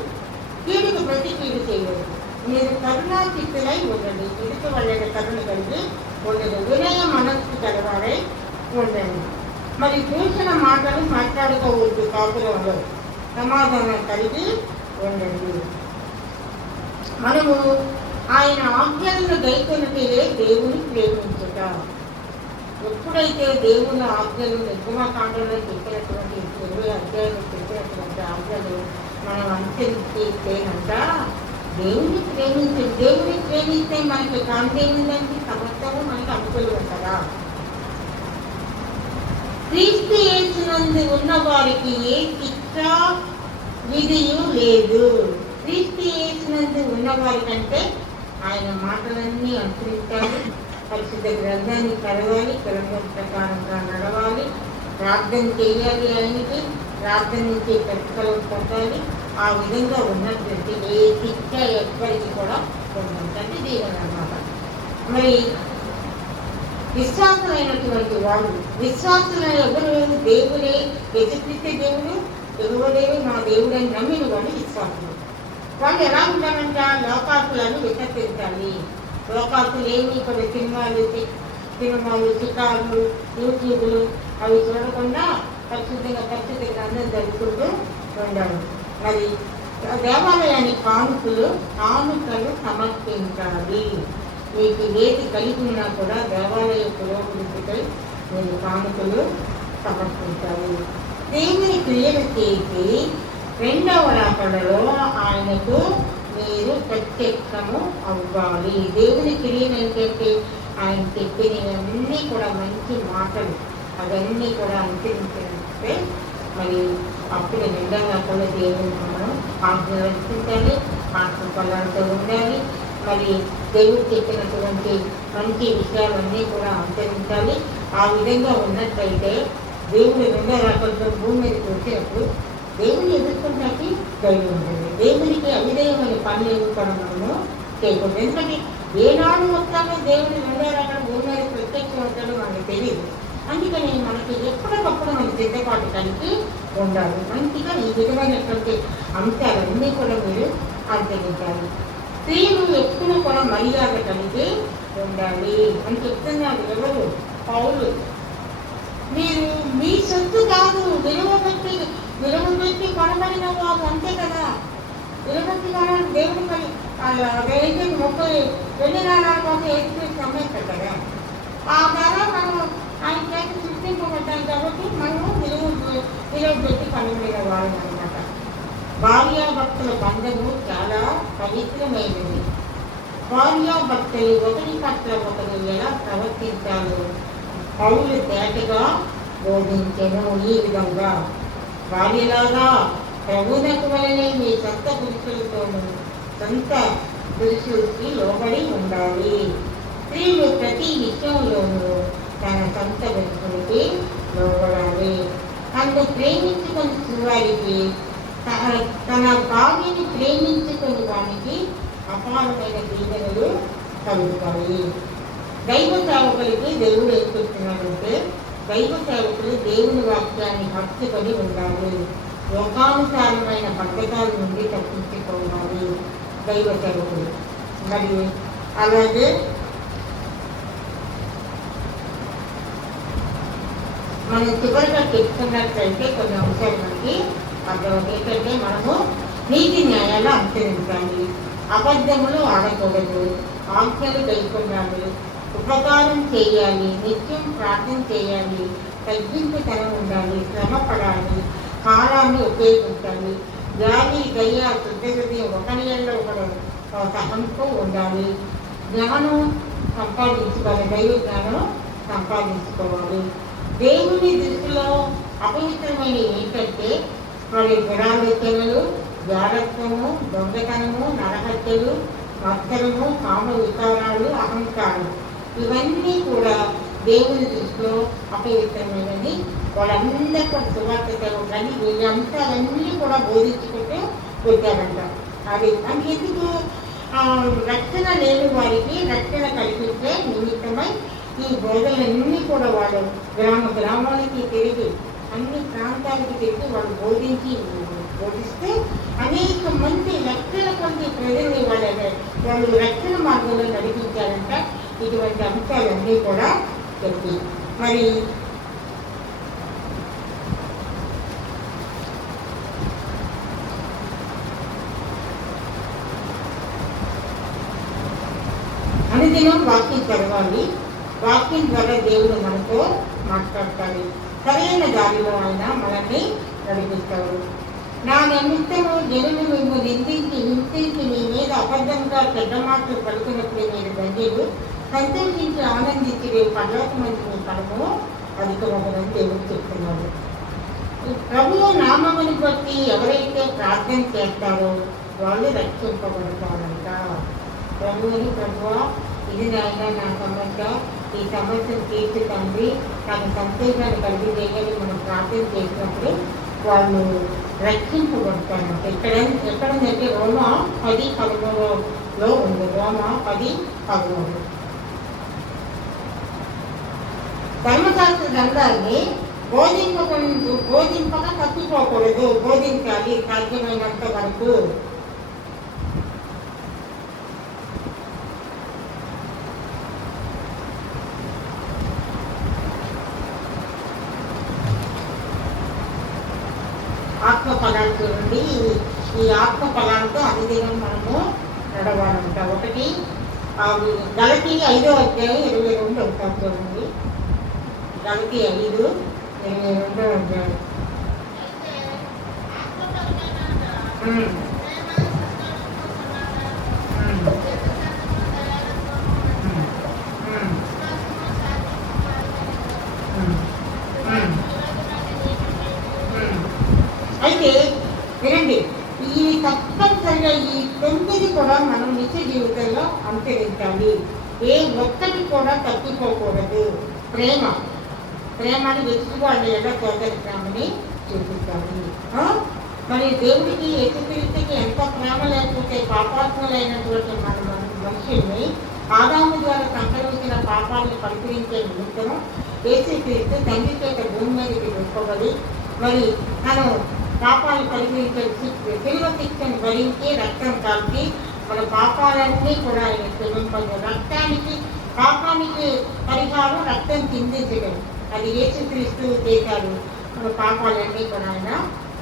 కీడుకి ప్రతి కీడు చేయలేదు. మీరు కరుణా చిత్తులై ఉండండి. ఎదుటి వాళ్ళ కరుణ కలిగి ఉండదు. వినయ మనస్సు కలవారై ఉండండి. మరి దూషణ మాటలు మాట్లాడుకోవద్దు. కాపురంలో సమాధానం కలిగి ఉండండి. మనము ఆయన ఆజ్ఞలను గైకొనటే దేవుని ప్రేమించుట. ఎప్పుడైతే దేవుని ఆజ్ఞలు నిర్గమకాండంలో చెప్పినటువంటి 20 అధ్యాయులు చెప్పినటువంటి ఆజ్ఞలు మనం అనుసరిస్తేనంట దేవుని ప్రేమిస్తే మనకి కాంతేమిందంటే సమస్తము మనకి అనుకూలు ఉంటారా? క్రీస్తు యేసునందు ఉన్న వారికి ఏ శిక్ష విధియు లేదు. క్రీస్తు యేసునందు ఉన్నవారి కంటే ఆయన మాటలన్నీ అనుసరించాలి, పరిశుద్ధ గ్రంథాన్ని చదవాలి, గ్రంథం ప్రకారంగా నడవాలి, ప్రార్థన చేయాలి, ఆయనకి ప్రార్థన నుంచి ప్రతిఫలం పొందాలి. ఆ విధంగా ఉన్నటువంటి ఏ శిక్ష ఎవ్వరికి కూడా పొందంటే దీవెన అన్నమాట. మరి విశ్వాసులైనటువంటి వాళ్ళు, విశ్వాసులైన ఎవరు? దేవుడే, ఎదుటిస్తే దేవుడు, ఎగువదేవి మా దేవుడని నమ్మిన వాళ్ళు విశ్వాసులు. వాళ్ళు ఎలా ఉంటారంట? లోకాసులను విసర్జించాలి. లోకాసులు ఏమి కొన్ని సినిమాలు, చికారులు, యూట్యూబ్లు అవి చూడకుండా పరిశుద్ధ గ్రంథం జరుపుకుంటూ ఉండాలి. మరి దేవాలయానికి కానుకలు సమర్పించాలి. మీకు ఏది కలిగి ఉన్నా కూడా దేవాలయ పురోభివృద్ధిపై మీరు కానుకలు సమర్పించాలి. దేవుని క్రియలు చేసి రెండవ రాకడలో ఆయనకు మీరు ప్రత్యక్షము అవ్వాలి. దేవుని క్రియలు ఏంటంటే ఆయన చెప్పినవన్నీ కూడా మంచి మాటలు, అవన్నీ కూడా అనుసరించే మరి అప్పుడు రెండవ రాకడలో దేవుని మనం ఆజ్ఞాపించాలి, ఆత్మఫలాలతో ఉండాలి. మరి దేవుడు చెప్పినటువంటి మంచి విషయాలన్నీ కూడా అనుసరించాలి. ఆ విధంగా ఉన్నట్లయితే దేవుని రెండో రాకడలో భూమి మీదకి వచ్చినప్పుడు దేవుని ఎదుర్కొన్నట్టు ధైర్యం ఉంటుంది. దేవునికి అవిధేయమైన పనులు ఏమి కూడా మనము చేయకూడదు. ఎందుకంటే ఏనాడు వస్తామో దేవుని రెండో రాకడ భూమి మీద ప్రత్యక్షం అవుతాడో మనకు తెలియదు. అందుకని మనకి ఎప్పటికప్పుడు మన సిద్ధపాటు కలిగి ఉండాలి. మంచిగా ఈ విధమైనటువంటి అంశాలన్నీ కూడా మీరు ఆచరించాలి. స్త్రీలు ఎప్పుడు కూడా మర్యాద కలిగి ఉండాలి అని చెప్తున్నారు. ఎవరు? పౌలు. మీరు మీ సొత్తు కాదు, విలువ పెట్టి కొనబడిన వారు, అంతే కదా. విలువపెట్టి కొనడం దేవుడి పని. అదేంటి 30 నారాల కోసం ఏసుక్రీస్తు అమ్మేస్తారు కదా. ఆ ధర మనం ఆయన చేత సృష్టింపబడ్డాం కాబట్టి మనము విలువ పెట్టి కొనబడిన వారు అనమాట. భార్యాభర్తల బంధము చాలా పవిత్రమైనది. భార్యాభర్తలు ఒకరి పట్ల ఒకరు ఎలా ప్రవర్తించాలో పౌలు తేటగా బోధించెను. ఈ విధంగా భార్యలాగా ప్రభువునకు వలనే మీ సొంత పురుషులకి లోబడి ఉండాలి. స్త్రీలు ప్రతి విషయంలోనూ తన సొంత పురుషులకి లోబడాలి. తనను ప్రేమించుకుని వారికి, తన భార్యని ప్రేమించుకుని వారికి అపారమైన దీవెనలు కలుగుతాయి. దైవ సేవకులకి దేవుడు ఏం చెప్తున్నాడంటే, దైవ సేవకులు దేవుని వాక్యాన్ని హత్తుకొని ఉండాలి. లోకానుసారమైన పద్ధతాల నుండి తప్పించుకోవాలి దైవ సేవకులు. మరి అలాగే మనం చివరిగా చెప్తున్నట్లయితే కొన్ని అంశాలు మనకి అర్థం. ఏంటంటే మనము నీతి న్యాయాలు అనుసరించాలి, అబద్ధములు ఆడకూడదు, ఆజ్ఞలు గైకొనాలి, ఉపకారం చేయాలి, నిత్యం ప్రార్థన చేయాలి, తగ్గింపుతనం ఉండాలి, శ్రమ పడాలి, కాలాన్ని ఉపయోగించాలి, జాలి, దయ, శుద్ధగతి ఒకరిలో ఒకరు సహంతో ఉండాలి, జ్ఞానం సంపాదించుకోవాలి, దైవ జ్ఞానం సంపాదించుకోవాలి. దేవుని దృష్టిలో అపవిత్రమైన ఏంటంటే మరి దురాలోచనలు, జాడత్వము, దొంగతనము, నరహత్యలు, మత్సరము, కామ వికారాలు, అహంకారం, ఇవన్నీ కూడా దేవుని దృష్టిలో అపవిత్రమైనది. వాళ్ళందరూ కూడా సువార్త సేవకులని ఈ అంశాలన్నీ కూడా బోధించుకుంటూ పెట్టారంట. అది ఎందుకు? రక్షణ లేని వారికి రక్షణ కల్పించే నిమిత్తమై ఈ బోధనలన్నీ కూడా వాళ్ళు గ్రామాలకి తిరిగి, అన్ని ప్రాంతాలకి తిరిగి వాళ్ళు బోధిస్తే అనేక మంది, లక్షల మంది ప్రజల్ని వాళ్ళు రక్షణ మార్గంలో నడిపించారంట. ఇటువంటి అంశాలన్నీ కూడా చెప్పి మరి అనుదినం వాక్యం చదవాలి. వాక్యం ద్వారా దేవుడు మనతో మాట్లాడతాడు. సరైన దారిలో ఆయన మనల్ని నడిపిస్తాడు. నా నిమిత్తము జనులు మేము హింసించి మీ మీద అబద్ధంగా చెడ్డ మాటలు పడుతున్నప్పుడు మీరు బందీలు సంతోషించి ఆనందించి రేపు పర్లోకమంది మీ ఫలము అధికమని దేవుడు చెప్తున్నాడు. ప్రభువు నామముని బట్టి ఎవరైతే ప్రార్థన చేస్తారో వాళ్ళు రక్షింపబడతారంట. ప్రభువుని, ప్రభువా ఇది నాయన నా సమస్య, ఈ సమస్యను తీర్చి తండ్రి నాకు సంతోషాన్ని కలిగిచేయాలి మనం ప్రార్థన చేసినప్పుడు వాళ్ళు రక్షింపబడతారు. ఎక్కడంటే రోమా 10:13లో ఉంది. రోమా 10:13. ధర్మశాస్త్ర గ్రంథాన్ని బోధింపక తప్పిపోకూడదు, బోధించాలి సాధ్యమైనంత వరకు. ఆత్మ ఫలాలు చూడండి. ఈ ఆత్మ ఫలాలతో అనుదినం మనము నడవాలంట. ఒకటి గలతీ 5:22 ఒకసారి చూడండి. గలతీ 5:22. అయితే వినండి, ఈ తప్పనిసరిగా ఈ 9 కూడా మనం నిత్య జీవితంలో అనుసరించాలి. ఏ ఒక్కటి కూడా తప్పిపోకూడదు. ప్రేమని వెతుకువాళ్ళు ఎలా సోదరిస్తామని చూపించాలి. మరి దేవుడికి యేసుక్రీస్తుకి ఎంత ప్రేమ లేకపోతే పాపాత్ములైనటువంటి మన మనుషుల్ని ఆదాము ద్వారా సంకరించిన పాపాలను పరిహరించే నిమిత్తం యేసుక్రీస్తు తండ్రి చేత భూమి మీదకి దింపబడి మరి తను పాపాలు పరిగణించే శిలువ శిక్షను భరించి రక్తం కాల్చి మన పాపాలన్నీ కూడా ఆయన క్షమింపదు. రక్తానికి పాపానికి పరిహారం రక్తం చిందించడం, అది యేసుక్రీస్తు చేశాడు. మన పాపాలన్నీ కూడా ఆయన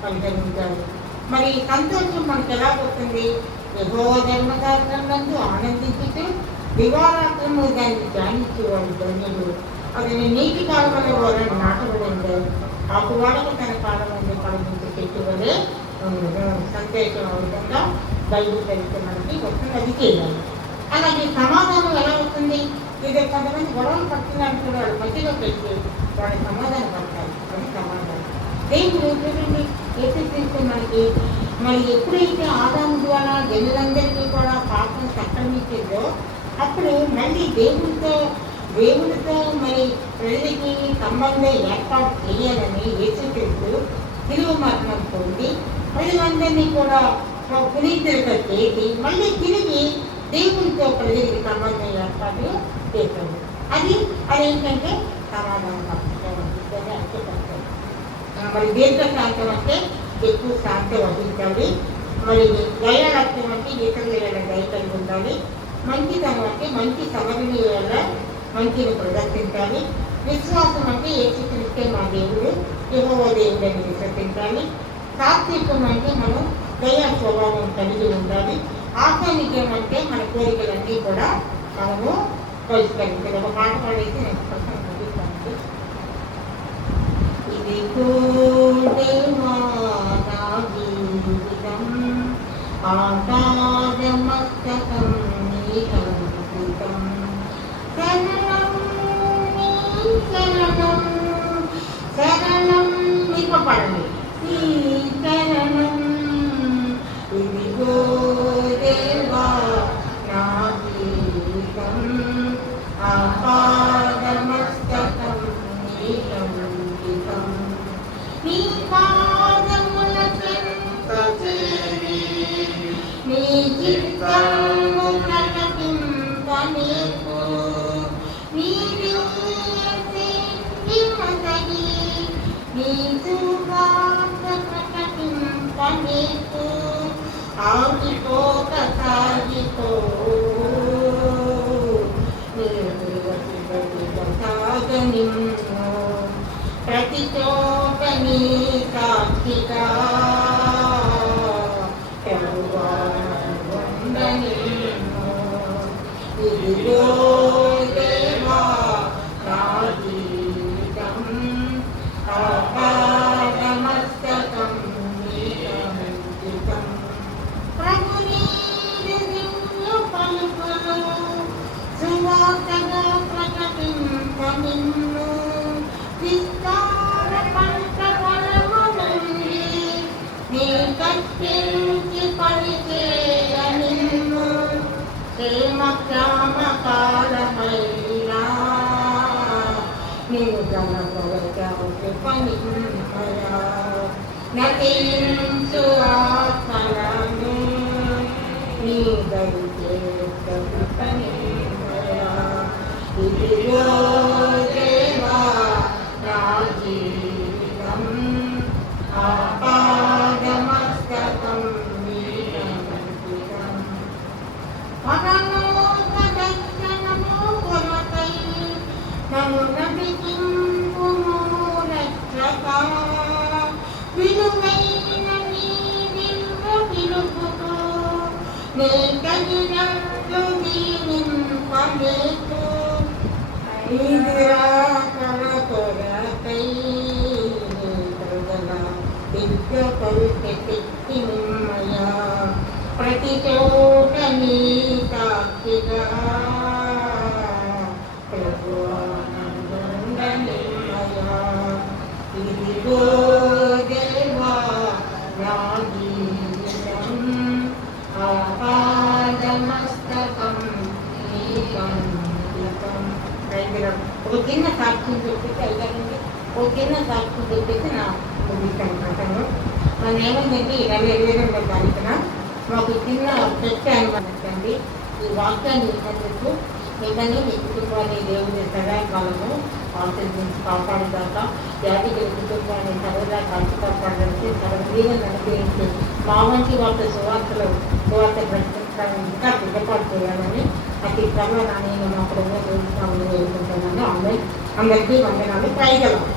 పరిహరించాడు. మరి సంతోషం మనకు ఎలా వస్తుంది? యెహోవా ధర్మశాస్త్రమునందు ఆనందించుతూ దివారాత్రము దాన్ని ధ్యానించేవాడు ధన్యుడు. అది నీటి కాలువలో వారిని నాటబడింది, ఆకువాడకు తన కాలంలో కలిగించే చెట్టు వలె సంతోషం ఆ విధంగా బైబిల్ చరిత్ర మనకి వస్తుంది. అది చేయాలి. అలాగే సమాధానం ఎలా వస్తుంది? ఇది కొంతమంది గొడవలు పడుతున్నారంటే వాళ్ళు మధ్యలో పెట్టి వాళ్ళు సమాధానం పడతారు. అది సమాధానం. దేవుడు చూడండి యేసుక్రీస్తు మనకి మరి ఎప్పుడైతే ఆదాము ద్వారా జనులందరికీ కూడా పాపం సంక్రమించిందో అప్పుడు మళ్ళీ దేవుడితో మరి ప్రజలకి సంబంధం ఏర్పాటు చేయాలని యేసుక్రీస్తు శిలువ మరణం పొంది ప్రజలందరినీ కూడా పునీతులతో చేసి మళ్ళీ తిరిగి దేవుడితో ప్రజలకి సంబంధం ఏర్పాటు చేశాడు. అదేంటంటే సమాధానం అంటే మరి దీర్ఘశాంతం అంటే ఎక్కువ శాంతి వహించాలి. మరి దయాలక్ష్యం అంటే ఇతరుల దయ కలిగి ఉండాలి. మంచితనం అంటే మంచి సమరిని వల్ల మంచిని ప్రదర్శించాలి. విశ్వాసం అంటే యేసుక్రీస్తే మా దేవుడు, యెహోవా దేవుడు అని విశ్వసించాలి. సాత్వికం అంటే మనం దయా స్వభావం కలిగి ఉండాలి. ఆశానికం అంటే మన కోరికలన్నీ కూడా మనము పరిష్కరించాలి. ఒక పాట పాడైతే నేను ప్రశ్న ముగిస్తాను. ఇది కోదేవా నా జీవితం ఆకాశమస్తకం నీ అంకితం శరణం నీ శరణం శరణం మీకు పడండి నీ శరణం ఇది కోదేవా నా జీవితం ఆకాశమస్తకం నీ అంకితం నీ పాదముల చెంత చేరి నీ చిత్తము ప్రకటింప నీకు నీ దివ్యసేవిమతగి నీ సువార్త ప్రకటింప నీకు ఆగిపోక సాగిపో సాగనిమ్ము ప్రతి చోట నీ సాక్షిగా ఉండనిమ్ము ఇదిగో దేవా నా జీవితం ఆపాదమస్తకం నీకంకితం ప్రభు నీదు దివ్య పలుకులు సువార్తగా ప్రకటింప నిన్ను విస్తార పంట ఫలము నుండి నీ కష్టించి పలికేయ నిన్ను ప్రేమ క్షామ కాలమైనా నీవు గణపవచావు పనిమయా నటించు ఆత్మలను నీ దరిచేస్తు పనిమయా ఇదిగో దేవా నా జీవితం ఆపాదమస్తకం నీకంకితం పరలోక దర్శనము కొరకై నన్ను నడిపింపుము రక్షకా విలువైన నీ దివ్య పిలుపుకు నీ తగినట్లు దీవింప నీకు కొరకై ప్రజల దివ్య పరిస్థితి నిమ్మయా ప్రతి చోట నీ సాక్షిగా ప్రభువానందనిమ్మయా ఇదిగో దేవా నా జీవితం ఆపాదమస్తకం నీకంకితం. ఒక చిన్న సాక్ష్యం చెప్పేసి అయ్యారండి, ఒక చిన్న సాక్ష్యం చెప్పేసి నా ముగిస్తాను ప్రసంగం. మనం ఏమైందంటే 22వ తారీఖున మాకు చిన్న చర్చ అనుమతించండి. ఈ వాక్యాన్ని ఇచ్చినందుకు మిమ్మల్ని మీ కుటుంబాన్ని దేవుని సదాకాలము ఆశీర్వదించి కాపాడుదాక యాజకుల కుటుంబాన్ని సర్వదా కాల్చి కాపాడడానికి సర్వ జీవన అనుగ్రహించి మా వంటి వార్త సువార్త ప్రకటించడానికి ఇంకా సిద్ధపాటు చేయాలని అతి త్వరలో నేను మా కుటుంబం చూస్తున్నామని వేడుకుంటున్నాను. అందరికీ వందనాలు. పైగలం